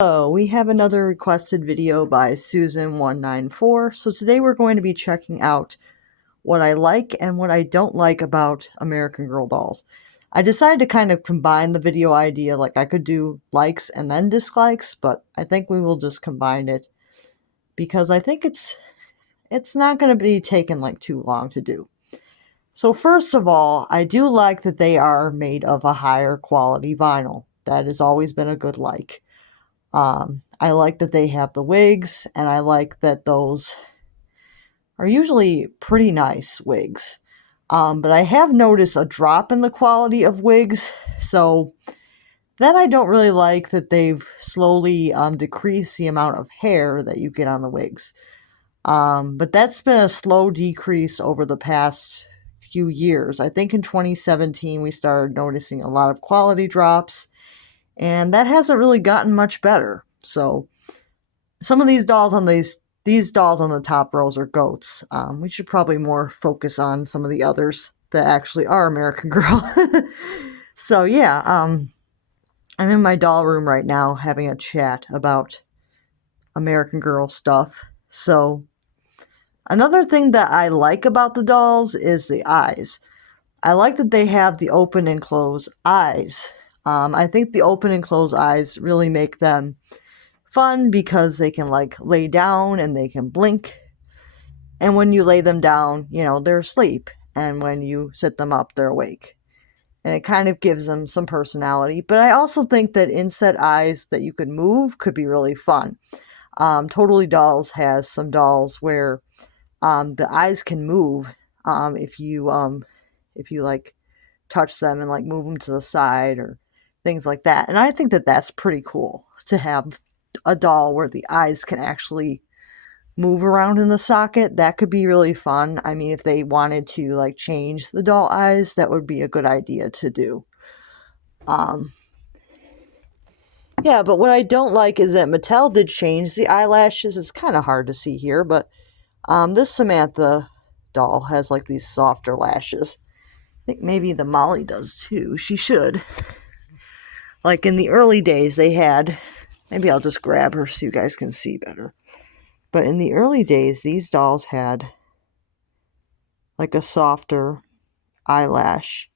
So we have another requested video by Susan194. So today we're going to be checking out what I like and what I don't like about American Girl dolls. I decided to kind of combine the video idea, like I could do likes and then dislikes, but I think we will just combine it because I think it's not going to be taken like too long to do. So first of all, I do like that they are made of a higher quality vinyl. That has always been a good like. I like that they have the wigs, and I like that those are usually pretty nice wigs. But I have noticed a drop in the quality of wigs, so that I don't really like that they've slowly decreased the amount of hair that you get on the wigs. But that's been a slow decrease over the past few years. I think in 2017 we started noticing a lot of quality drops, and that hasn't really gotten much better. So some of these dolls on these dolls on the top rows are goats. We should probably more focus on some of the others that actually are American Girl. So yeah, I'm in my doll room right now having a chat about American Girl stuff. So another thing that I like about the dolls is the eyes. I like that they have the open and close eyes. I think the open and close eyes really make them fun because they can like lay down and they can blink. And when you lay them down, they're asleep. And when you sit them up, they're awake. And it kind of gives them some personality. But I also think that inset eyes that you could move could be really fun. Totally Dolls has some dolls where the eyes can move if you like touch them and like move them to the side or things like that. And I think that that's pretty cool to have a doll where the eyes can actually move around in the socket. That could be really fun. I mean, if they wanted to like change the doll eyes, that would be a good idea to do. Yeah, but what I don't like is that Mattel did change the eyelashes. It's kind of hard to see here, but this Samantha doll has like these softer lashes. I think maybe the Molly does too. She should. Like in the early days, they had, maybe I'll just grab her so you guys can see better. But in the early days, these dolls had like a softer eyelash.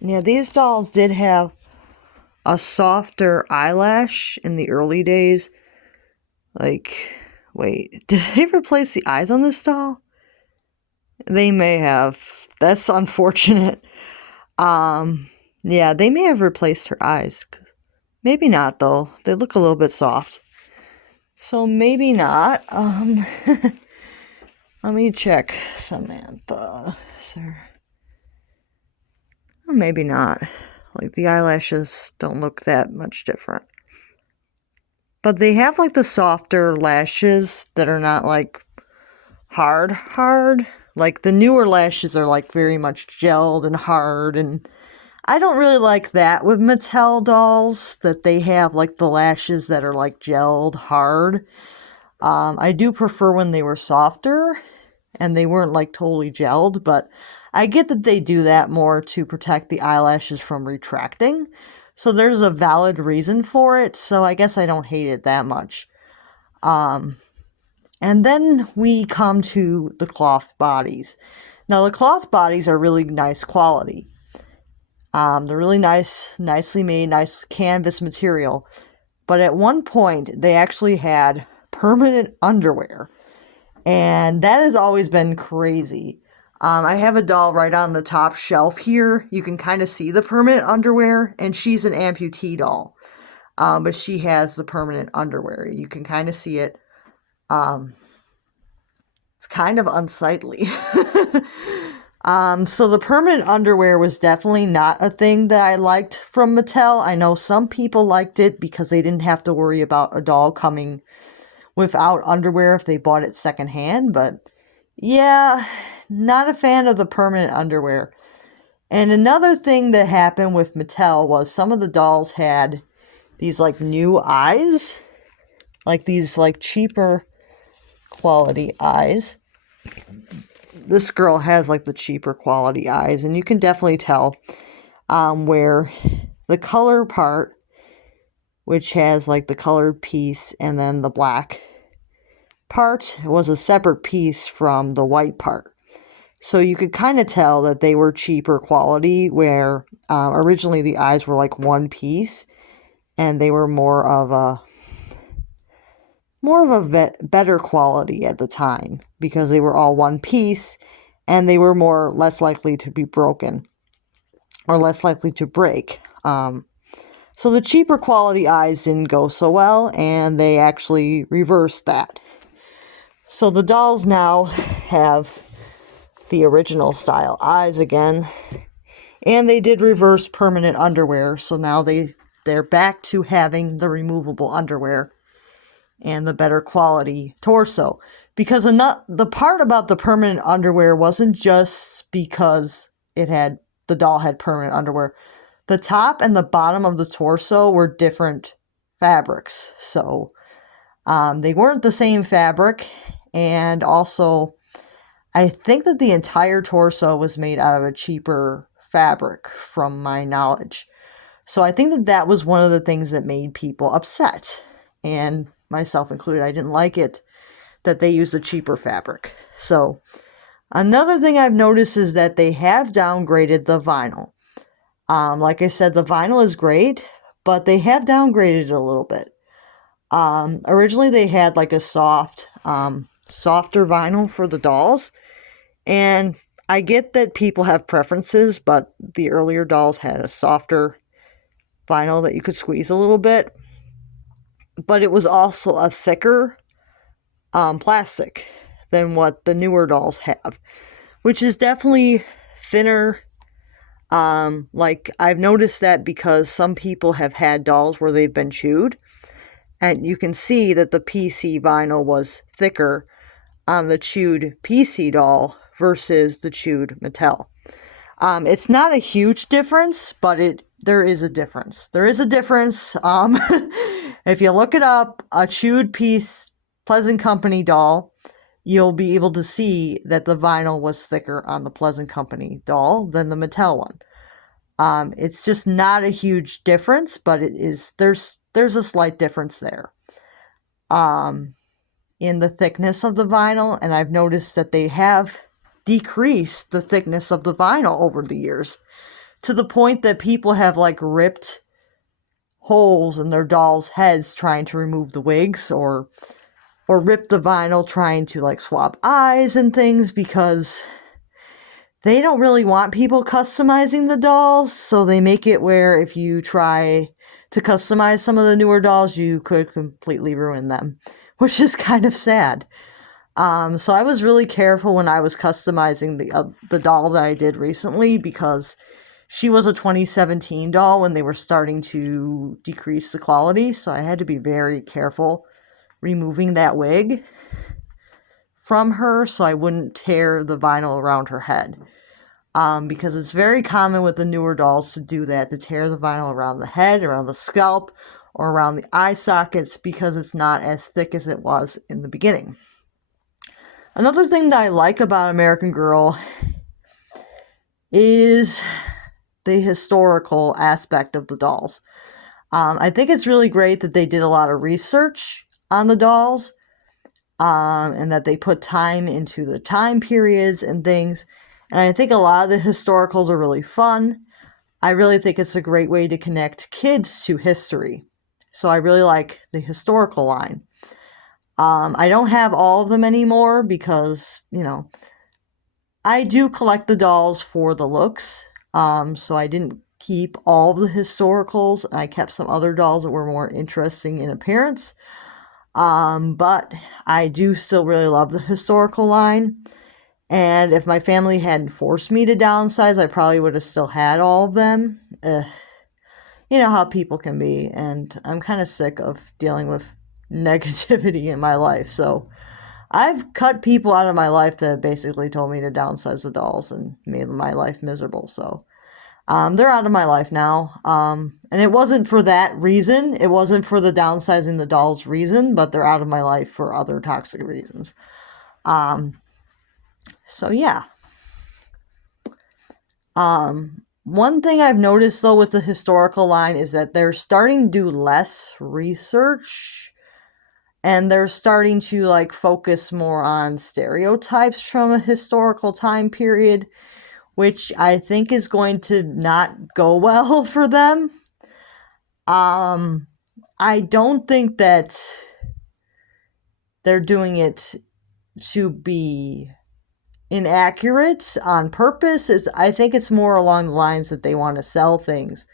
Yeah, these dolls did have a softer eyelash in the early days. Like, wait, did they replace the eyes on this doll? They may have. That's unfortunate. Yeah, they may have replaced her eyes. Maybe not, though. They look a little bit soft. So maybe not. Let me check Samantha. Sir. Or maybe not. Like, the eyelashes don't look that much different. But they have, like, the softer lashes that are not, like, hard. Like, the newer lashes are, like, very much gelled and hard, and I don't really like that with Mattel dolls, that they have, like, the lashes that are, like, gelled hard. I do prefer when they were softer, and they weren't, like, totally gelled, but I get that they do that more to protect the eyelashes from retracting. So there's a valid reason for it, so I guess I don't hate it that much. And then we come to the cloth bodies. Now, the cloth bodies are really nice quality. They're really nice, nicely made, nice canvas material. But at one point, they actually had permanent underwear. And that has always been crazy. I have a doll right on the top shelf here. You can kind of see the permanent underwear, and she's an amputee doll. But she has the permanent underwear. You can kind of see it. It's kind of unsightly. So the permanent underwear was definitely not a thing that I liked from Mattel. I know some people liked it because they didn't have to worry about a doll coming without underwear if they bought it secondhand, but yeah, not a fan of the permanent underwear. And another thing that happened with Mattel was some of the dolls had these like new eyes, like these like cheaper quality eyes. This girl has like the cheaper quality eyes, and you can definitely tell where the color part, which has like the colored piece and then the black part, was a separate piece from the white part. So you could kind of tell that they were cheaper quality, where originally the eyes were like one piece, and they were more of a better quality at the time because they were all one piece, and they were less likely to be broken or less likely to break. So the cheaper quality eyes didn't go so well, and they actually reversed that. So the dolls now have the original style eyes again, and they did reverse permanent underwear, so now they're back to having the removable underwear and the better quality torso. Because the part about the permanent underwear wasn't just because the doll had permanent underwear. The top and the bottom of the torso were different fabrics, so they weren't the same fabric. And also, I think that the entire torso was made out of a cheaper fabric, from my knowledge. So I think that was one of the things that made people upset, and myself included. I didn't like it that they used a cheaper fabric. So another thing I've noticed is that they have downgraded the vinyl. Like I said, the vinyl is great, but they have downgraded it a little bit. Originally they had like a softer vinyl for the dolls, and I get that people have preferences, but the earlier dolls had a softer vinyl that you could squeeze a little bit, but it was also a thicker plastic than what the newer dolls have, which is definitely thinner. Like I've noticed that because some people have had dolls where they've been chewed, and you can see that the PC vinyl was thicker on the chewed PC doll versus the chewed Mattel. It's not a huge difference, but there is a difference. There is a difference. If you look it up, a chewed piece Pleasant Company doll, you'll be able to see that the vinyl was thicker on the Pleasant Company doll than the Mattel one. It's just not a huge difference, but there's a slight difference there in the thickness of the vinyl, and I've noticed that they have decreased the thickness of the vinyl over the years, to the point that people have like ripped holes in their dolls' heads trying to remove the wigs, or rip the vinyl trying to like swap eyes and things, because they don't really want people customizing the dolls. So they make it where if you try to customize some of the newer dolls, you could completely ruin them, which is kind of sad. So I was really careful when I was customizing the doll that I did recently, because she was a 2017 doll when they were starting to decrease the quality. So I had to be very careful removing that wig from her so I wouldn't tear the vinyl around her head. Because it's very common with the newer dolls to do that, to tear the vinyl around the head, around the scalp, or around the eye sockets, because it's not as thick as it was in the beginning. Another thing that I like about American Girl is the historical aspect of the dolls. I think it's really great that they did a lot of research on the dolls, and that they put time into the time periods and things. And I think a lot of the historicals are really fun. I really think it's a great way to connect kids to history. So I really like the historical line. I don't have all of them anymore because, I do collect the dolls for the looks. So I didn't keep all the historicals. I kept some other dolls that were more interesting in appearance. But I do still really love the historical line. And if my family hadn't forced me to downsize, I probably would have still had all of them. You know how people can be, and I'm kind of sick of dealing with negativity in my life. So I've cut people out of my life that basically told me to downsize the dolls and made my life miserable. So They're out of my life now. And it wasn't for that reason. It wasn't for the downsizing the dolls reason, but they're out of my life for other toxic reasons. So yeah. One thing I've noticed though with the historical line is that they're starting to do less research, and they're starting to like focus more on stereotypes from a historical time period, which I think is going to not go well for them. I don't think that they're doing it to be inaccurate on purpose. I think it's more along the lines that they want to sell things.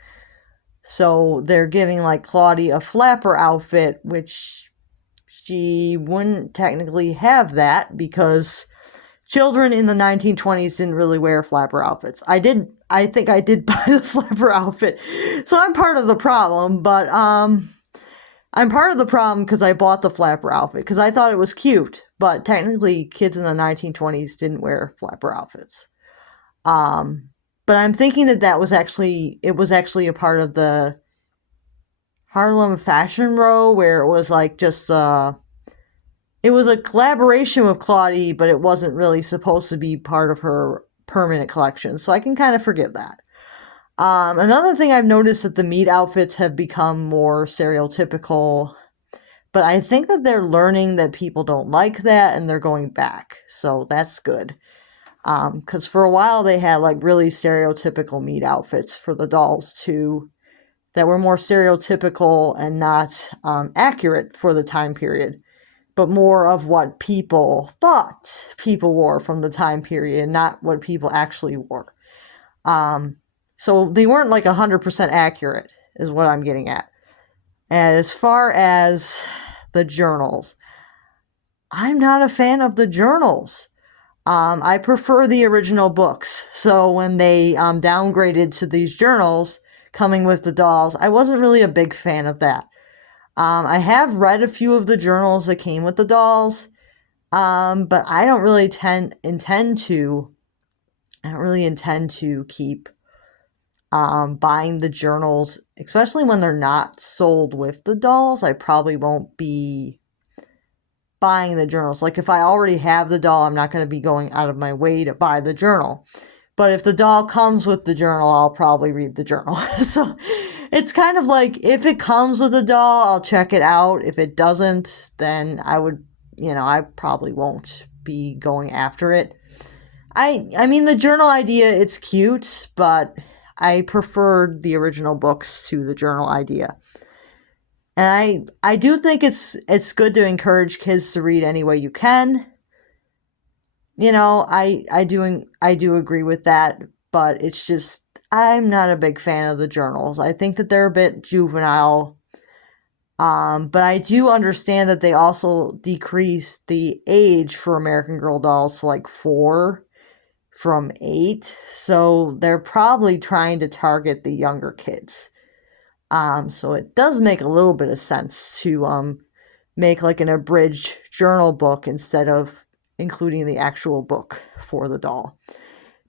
So they're giving like Claudie a flapper outfit, which she wouldn't technically have that because children in the 1920s didn't really wear flapper outfits. I think I did buy the flapper outfit. So I'm part of the problem, but I'm part of the problem because I bought the flapper outfit because I thought it was cute, but technically kids in the 1920s didn't wear flapper outfits. But I'm thinking that was actually a part of the Harlem Fashion Row where it was like just it was a collaboration with Claudie, but it wasn't really supposed to be part of her permanent collection, so I can kind of forgive that. Another thing I've noticed that the meat outfits have become more stereotypical, but I think that they're learning that people don't like that and they're going back, so that's good. Because for a while they had like really stereotypical meat outfits for the dolls too, that were more stereotypical and not accurate for the time period, but more of what people thought people wore from the time period, not what people actually wore. So they weren't like 100% accurate, is what I'm getting at. As far as the journals, I'm not a fan of the journals. I prefer the original books. So when they downgraded to these journals coming with the dolls, I wasn't really a big fan of that. I have read a few of the journals that came with the dolls, but I don't really intend to keep buying the journals, especially when they're not sold with the dolls. I probably won't be buying the journals. Like if I already have the doll, I'm not going to be going out of my way to buy the journal. But if the doll comes with the journal, I'll probably read the journal. So it's kind of like if it comes with a doll, I'll check it out. If it doesn't, then I probably won't be going after it. I mean, the journal idea, it's cute, but I preferred the original books to the journal idea. And I do think it's good to encourage kids to read any way you can. I do agree with that, but it's just I'm not a big fan of the journals. I think that they're a bit juvenile. But I do understand that they also decreased the age for American Girl dolls to like 4 from 8. So they're probably trying to target the younger kids. So it does make a little bit of sense to make like an abridged journal book instead of including the actual book for the doll.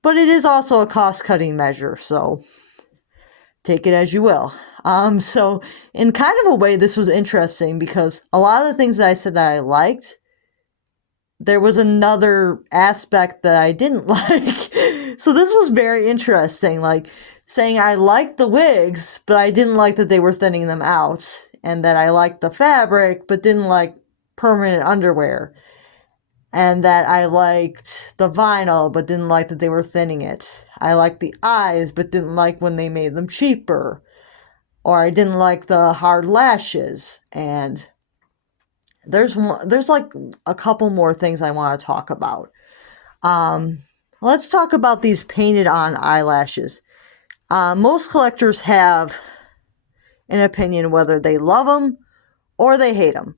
But it is also a cost-cutting measure, so take it as you will. So in kind of a way, this was interesting because a lot of the things that I said that I liked, there was another aspect that I didn't like. So this was very interesting, like saying I liked the wigs, but I didn't like that they were thinning them out, and that I liked the fabric, but didn't like permanent underwear, and that I liked the vinyl, but didn't like that they were thinning it. I liked the eyes, but didn't like when they made them cheaper. Or I didn't like the hard lashes. And there's like a couple more things I want to talk about. Let's talk about these painted on eyelashes. Most collectors have an opinion whether they love them or they hate them.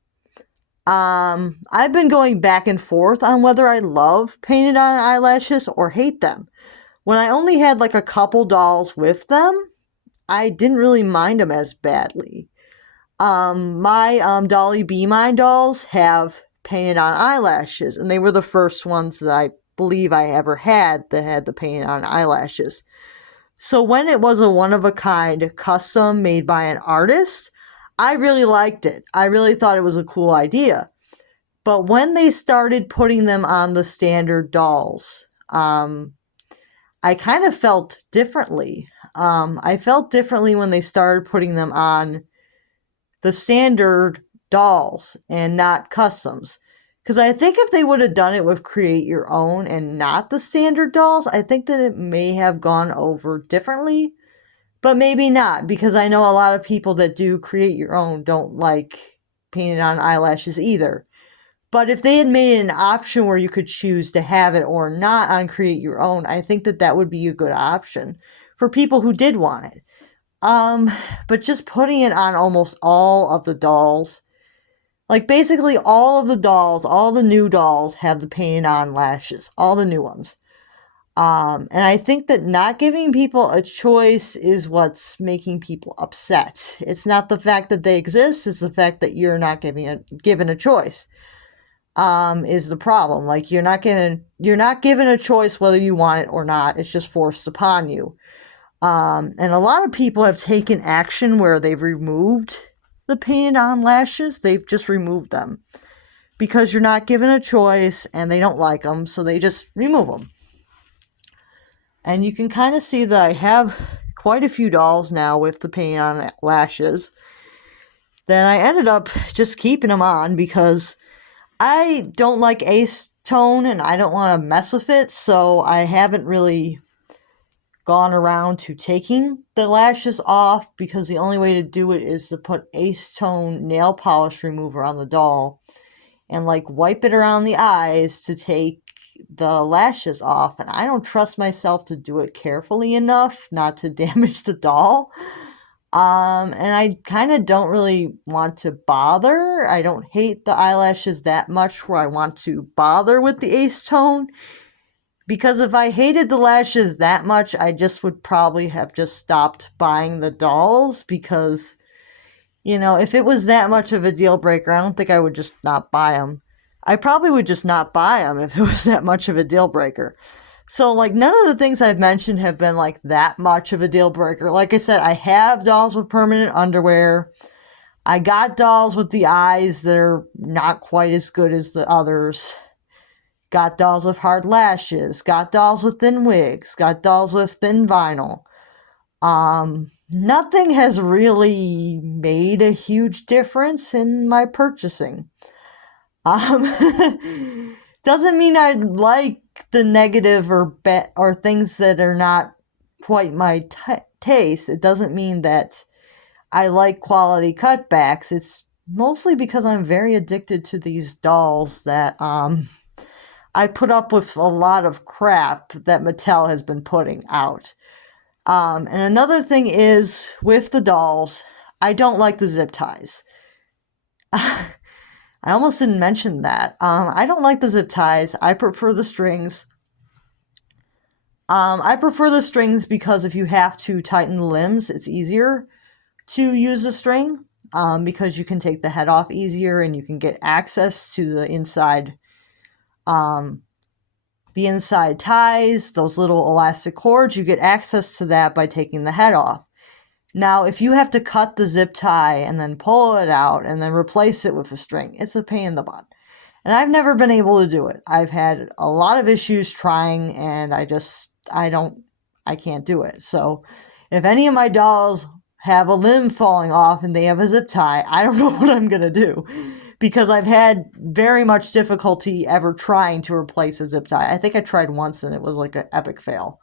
I've been going back and forth on whether I love painted on eyelashes or hate them. When I only had like a couple dolls with them, I didn't really mind them as badly. My Dolly Be Mine dolls have painted on eyelashes, and they were the first ones that I believe I ever had that had the painted on eyelashes. So when it was a one-of-a-kind custom made by an artist, I really liked it. I really thought it was a cool idea. But when they started putting them on the standard dolls, I kind of felt differently. I felt differently when they started putting them on the standard dolls and not customs. Because I think if they would have done it with Create Your Own and not the standard dolls, I think that it may have gone over differently. But maybe not, because I know a lot of people that do Create Your Own don't like painted on eyelashes either. But if they had made an option where you could choose to have it or not on Create Your Own, I think that that would be a good option for people who did want it. But just putting it on almost all of the dolls, like basically all of the dolls, all the new dolls have the painted on lashes, all the new ones. And I think that not giving people a choice is what's making people upset. It's not the fact that they exist, it's the fact that you're not given a choice. Is the problem. Like you're not given a choice whether you want it or not. It's just forced upon you. And a lot of people have taken action where they've removed the painted on lashes. They've just removed them because you're not given a choice and they don't like them, so they just remove them. And you can kind of see that I have quite a few dolls now with the painted on lashes. Then I ended up just keeping them on because I don't like acetone and I don't want to mess with it, so I haven't really gone around to taking the lashes off because the only way to do it is to put acetone nail polish remover on the doll and like wipe it around the eyes to take the lashes off, and I don't trust myself to do it carefully enough not to damage the doll. And I kind of don't really want to bother. I don't hate the eyelashes that much where I want to bother with the acetone. Because if I hated the lashes that much, I just would probably have just stopped buying the dolls. Because, you know, if it was that much of a deal breaker, I don't think I would just not buy them. I probably would just not buy them if it was that much of a deal breaker. So, like, none of the things I've mentioned have been, like, that much of a deal breaker. Like I said, I have dolls with permanent underwear. I got dolls with the eyes that are not quite as good as the others. Got dolls with hard lashes. Got dolls with thin wigs. Got dolls with thin vinyl. Nothing has really made a huge difference in my purchasing. Doesn't mean I like the negative or things that are not quite my taste. It doesn't mean that I like quality cutbacks. It's mostly because I'm very addicted to these dolls that I put up with a lot of crap that Mattel has been putting out. And another thing is with the dolls, I don't like the zip ties. I almost didn't mention that. I don't like the zip ties. I prefer the strings. I prefer the strings because if you have to tighten the limbs, it's easier to use a string because you can take the head off easier and you can get access to the inside ties, those little elastic cords. You get access to that by taking the head off. Now, if you have to cut the zip tie and then pull it out and then replace it with a string, it's a pain in the butt. And I've never been able to do it. I've had a lot of issues trying and I can't do it. So if any of my dolls have a limb falling off and they have a zip tie, I don't know what I'm going to do because I've had very much difficulty ever trying to replace a zip tie. I think I tried once and it was like an epic fail.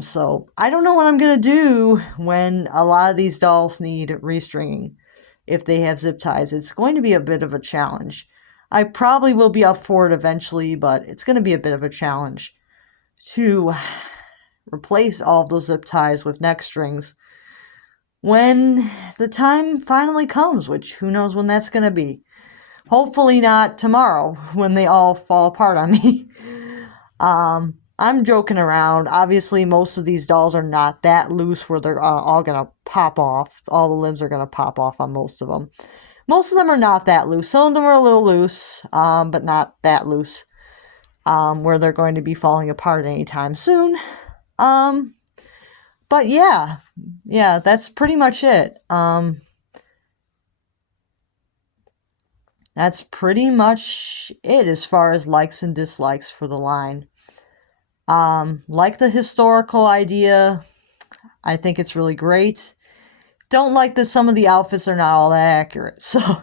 So I don't know what I'm going to do when a lot of these dolls need restringing if they have zip ties. It's going to be a bit of a challenge. I probably will be up for it eventually, but it's going to be a bit of a challenge to replace all of those zip ties with neck strings when the time finally comes, which who knows when that's going to be. Hopefully not tomorrow when they all fall apart on me. I'm joking around. Obviously, most of these dolls are not that loose where they're all going to pop off. All the limbs are going to pop off on most of them. Most of them are not that loose. Some of them are a little loose, but not that loose, where they're going to be falling apart anytime soon. But yeah, that's pretty much it. That's pretty much it as far as likes and dislikes for the line. Like the historical idea. I think it's really great. Don't like that some of the outfits are not all that accurate. So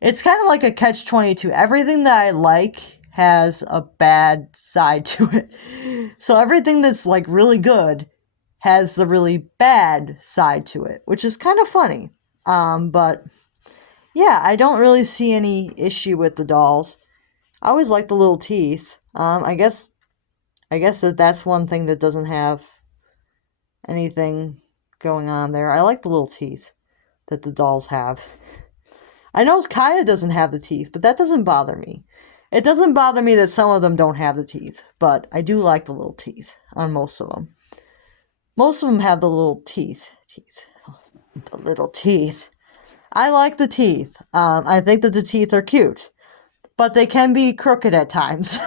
it's kind of like a catch-22. Everything that I like has a bad side to it. So everything that's like really good has the really bad side to it, which is kind of funny. But yeah, I don't really see any issue with the dolls. I always like the little teeth. I guess that's one thing that doesn't have anything going on there. I like the little teeth that the dolls have. I know Kaya doesn't have the teeth, but that doesn't bother me. It doesn't bother me that some of them don't have the teeth, but I do like the little teeth on most of them. Most of them have the little teeth. The little teeth. I like the teeth. I think that the teeth are cute, but they can be crooked at times.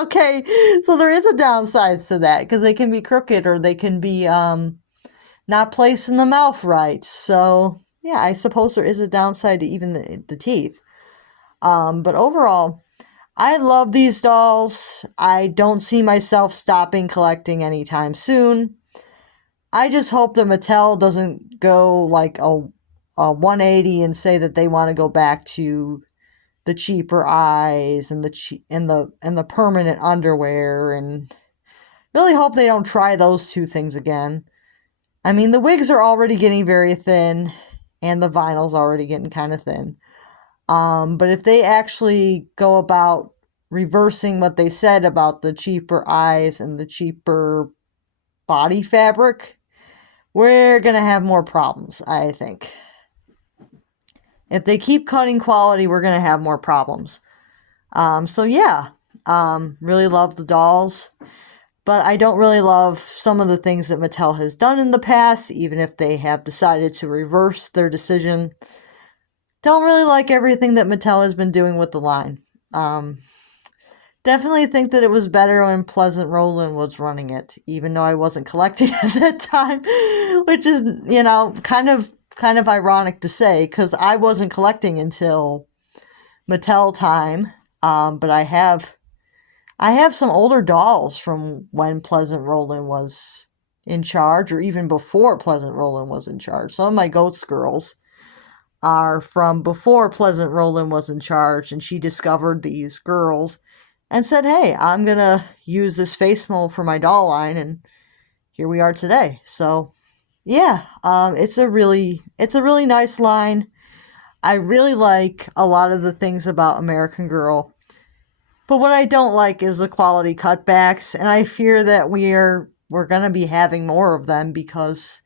Okay, so there is a downside to that, because they can be crooked or they can be not placed in the mouth right. So yeah, I suppose there is a downside to even the teeth. But overall, I love these dolls. I don't see myself stopping collecting anytime soon. I just hope that Mattel doesn't go like a 180 and say that they want to go back to the cheaper eyes and the permanent underwear, and really hope they don't try those two things again. I mean, the wigs are already getting very thin, and the vinyl's already getting kind of thin. But if they actually go about reversing what they said about the cheaper eyes and the cheaper body fabric, we're gonna have more problems, I think. If they keep cutting quality, we're gonna have more problems. So yeah, really love the dolls, but I don't really love some of the things that Mattel has done in the past, even if they have decided to reverse their decision. Don't really like everything that Mattel has been doing with the line. Definitely think that it was better when Pleasant Rowland was running it, even though I wasn't collecting at that time, which is, kind of ironic to say, because I wasn't collecting until Mattel time. But I have some older dolls from when Pleasant Rowland was in charge, or even before Pleasant Rowland was in charge. Some of my Goats girls are from before Pleasant Rowland was in charge, and she discovered these girls and said, hey, I'm going to use this face mold for my doll line, and here we are today. So, yeah, it's a really nice line. I really like a lot of the things about American Girl, but what I don't like is the quality cutbacks, and I fear that we're going to be having more of them, because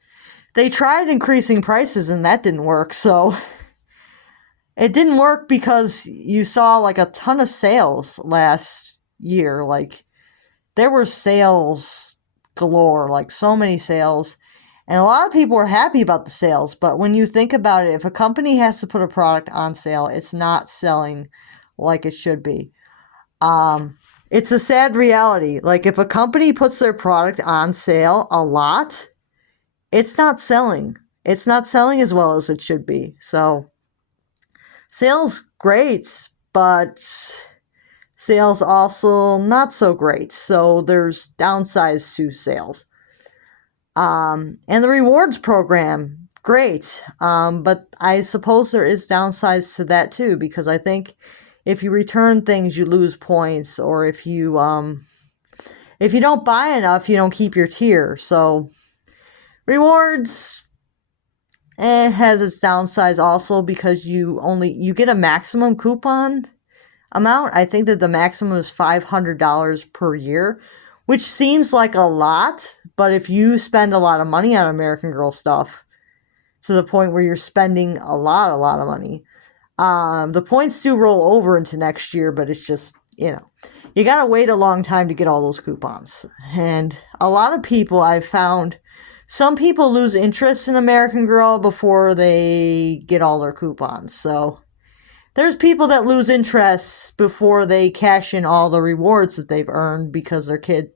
they tried increasing prices and that didn't work. So it didn't work because you saw like a ton of sales last year. Like, there were sales galore, like so many sales. And a lot of people were happy about the sales. But when you think about it, if a company has to put a product on sale, it's not selling like it should be. It's a sad reality. Like, if a company puts their product on sale a lot, it's not selling. It's not selling as well as it should be. So, sales great, but sales also not so great. So there's downsides to sales. And the rewards program, great. But I suppose there is downsides to that too, because I think if you return things, you lose points, or if you don't buy enough, you don't keep your tier. So rewards has its downsides also, because you get a maximum coupon amount. I think that the maximum is $500 per year, which seems like a lot, but if you spend a lot of money on American Girl stuff, to the point where you're spending a lot of money, the points do roll over into next year, but it's just, you gotta wait a long time to get all those coupons. And a lot of people, I've found, some people lose interest in American Girl before they get all their coupons. So there's people that lose interest before they cash in all the rewards that they've earned, because their kid,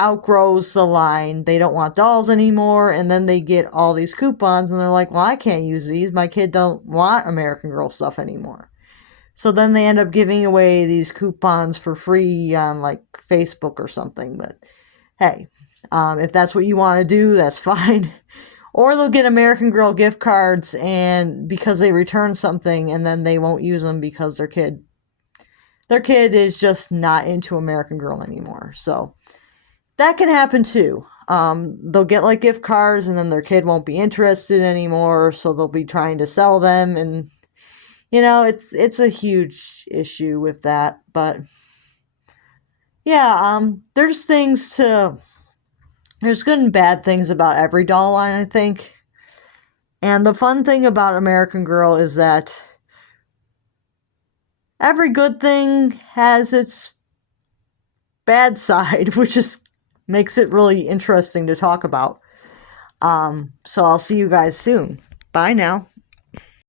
outgrows the line. They don't want dolls anymore, and then they get all these coupons and they're like, well, I can't use these. My kid don't want American Girl stuff anymore. So then they end up giving away these coupons for free on like Facebook or something. But hey, if that's what you want to do, that's fine. Or they'll get American Girl gift cards and because they return something and then they won't use them because their kid is just not into American Girl anymore. So that can happen too. They'll get like gift cards and then their kid won't be interested anymore, so they'll be trying to sell them, and it's a huge issue with that. But yeah, there's good and bad things about every doll line, I think. And the fun thing about American Girl is that every good thing has its bad side, which makes it really interesting to talk about. So I'll see you guys soon. Bye now.